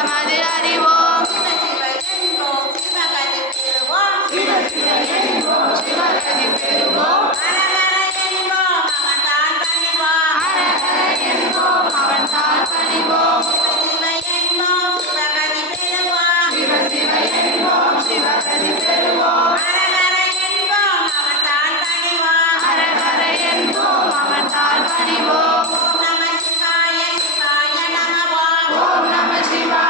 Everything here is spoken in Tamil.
நமது அறிவோம் சிவ சிவ என்போம் சிவகதி பெறுவோம் அரகர என்போம் அவன் தாழ் பணிவோம் சிவ சிவ என்போம் சிவகதி பெறுவோம் அரகர என்போம் அவன் தாழ் பணிவோம் ஓம் நம சிவாய